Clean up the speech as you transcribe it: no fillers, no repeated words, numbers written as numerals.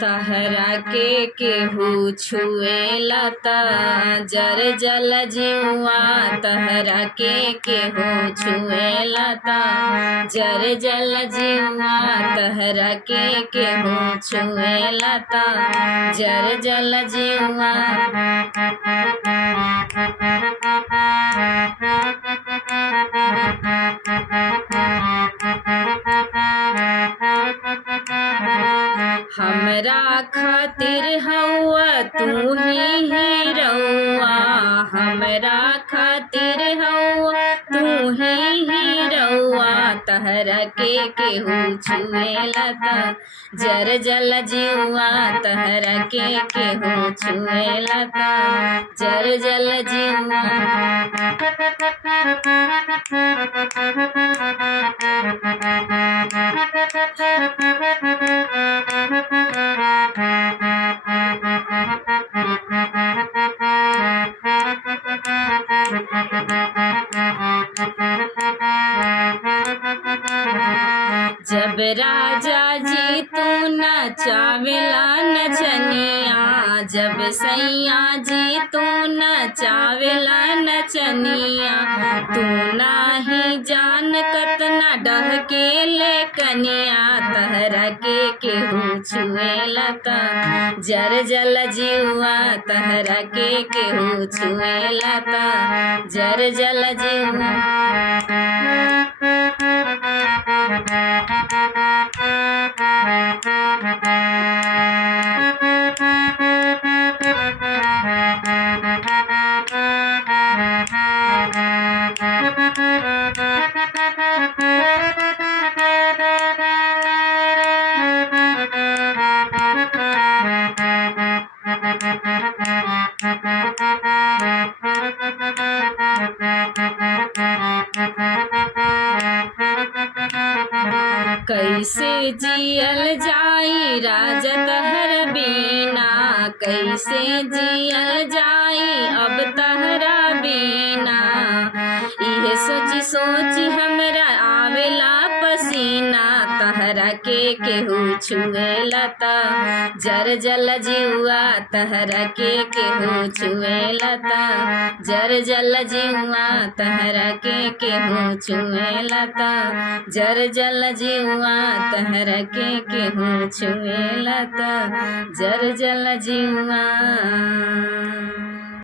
तहरा के केहू छुएला त जर जल जीवा। तहरा के केहू छुएला त जर जल जीवा। तहरा के केहू छुएला त जर जल जीवा। हमरा खातिर हौवा तू ही हीरौआ। हमरा खातिर हौवा तू ही हीरौआ। तहरा के केहू छुएला त जर जल जीवा। तहरा के केहू छुएला त जर जल जीवा। जब राजा जी तू नचावेला नचनिया। जब सैया जी तू नचावेला नचनिया। तू नाही जान कतना डहकेले कनिया। तहरा के केहू छुएला त जर जल जीवा। तहरा के केहू छुएला त जर जल जीवा। कैसे जियल जाई राजा तहरा बिना। कैसे जियल जाई अब तहरा बिना। इहे सोची सोची हमरा आवेला पसीना। तहरा के केहू छुएला त जर जल जीवा। तहरा के केहू छुएला त जर जल जीवा। तहरा के केहू छुएला त जर जल जीवा। तहरा के केहू छुएला त जर जल जीवा।